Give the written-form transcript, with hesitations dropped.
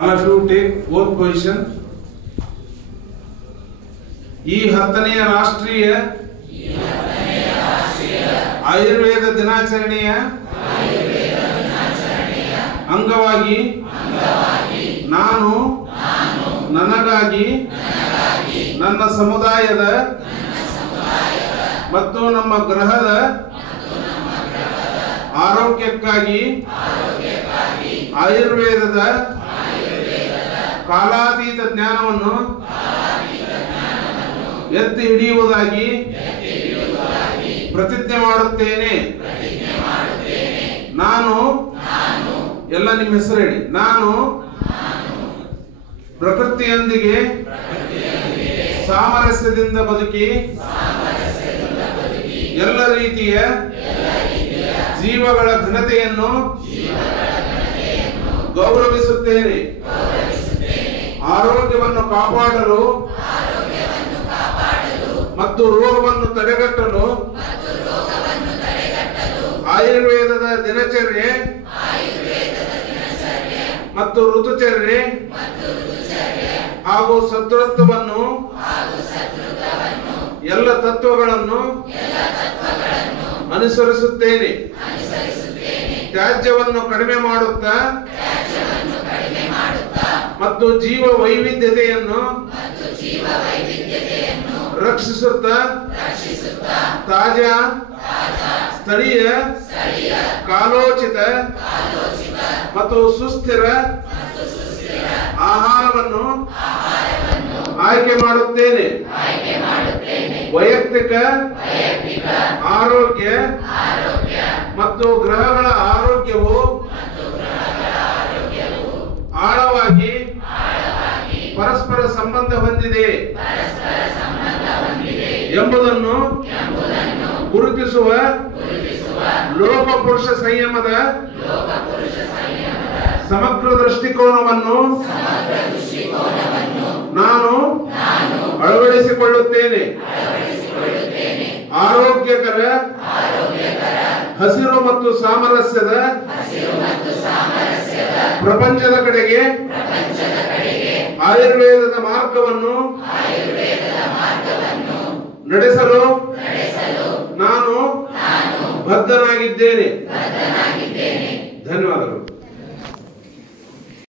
All of you take both position. ಈ 10ನೇ ರಾಷ್ಟ್ರೀಯ ಆಯುರ್ವೇದ ದಿನಾಚರಣೆಯ ಅಂಗವಾಗಿ ನಾನು ನನಗಾಗಿ ನನ್ನ ಸಮುದಾಯದ ಮತ್ತು ನಮ್ಮ ಗ್ರಹದ ಆರೋಗ್ಯಕ್ಕಾಗಿ ಆಯುರ್ವೇದದ ಕಾಲಾತೀತ ಜ್ಞಾನವನ್ನು ಎತ್ತಿ ಹಿಡಿಯುವುದಾಗಿ ಪ್ರತಿಜ್ಞೆ ಮಾಡುತ್ತೇನೆ. ನಾನು ಎಲ್ಲ ನಿಮ್ಮ ಹೆಸರು ಹೇಳಿ. ನಾನು ಪ್ರಕೃತಿಯೊಂದಿಗೆ ಸಾಮರಸ್ಯದಿಂದ ಬದುಕಿ ಎಲ್ಲ ರೀತಿಯ ಜೀವಗಳ ಘನತೆಯನ್ನು ಗೌರವಿಸುತ್ತೇನೆ. ಆರೋಗ್ಯವನ್ನು ಕಾಪಾಡಲು ಮತ್ತು ರೋಗವನ್ನು ತಡೆಗಟ್ಟಲು ಆಯುರ್ವೇದದ ದಿನಚರ್ಯೆ ಮತ್ತು ಋತುಚರ್ಯೆ ಹಾಗೂ ಸದೃತ್ವವನ್ನು ಎಲ್ಲ ತತ್ವಗಳನ್ನು ಅನುಸರಿಸುತ್ತೇನೆ. ತ್ಯಾಜ್ಯವನ್ನು ಕಡಿಮೆ ಮಾಡುತ್ತಾ ಮತ್ತು ಜೀವ ವೈವಿಧ್ಯತೆಯನ್ನು ರಕ್ಷಿಸುತ್ತಾ ತಾಜಾ ಸ್ಥಳೀಯ ಕಾಲೋಚಿತ ಮತ್ತು ಸುಸ್ಥಿರ ಆಹಾರವನ್ನು ಆಯ್ಕೆ ಮಾಡುತ್ತೇನೆ. ವೈಯಕ್ತಿಕ ಆರೋಗ್ಯ ಮತ್ತು ಗ್ರಹಗಳ ಆರೋಗ್ಯವು ಆಳವಾಗಿ ಪರಸ್ಪರ ಸಂಬಂಧ ಹೊಂದಿದೆ ಎಂಬುದನ್ನು ಗುರುತಿಸುವ ಲೋಕಪುರುಷ ಸಂಯಮದ ಸಮಗ್ರ ದೃಷ್ಟಿಕೋನವನ್ನು ನಾನು ಅಳವಡಿಸಿಕೊಳ್ಳುತ್ತೇನೆ. ಆರೋಗ್ಯಕರ ಹಸಿರು ಮತ್ತು ಸಾಮರಸ್ಯದ ಪ್ರಪಂಚದ ಕಡೆಗೆ ಆಯುರ್ವೇದದ ಮಾರ್ಗವನ್ನು ನಡೆಸಲು ನಾನು ಬದ್ಧನಾಗಿದ್ದೇನೆ. ಧನ್ಯವಾದಗಳು.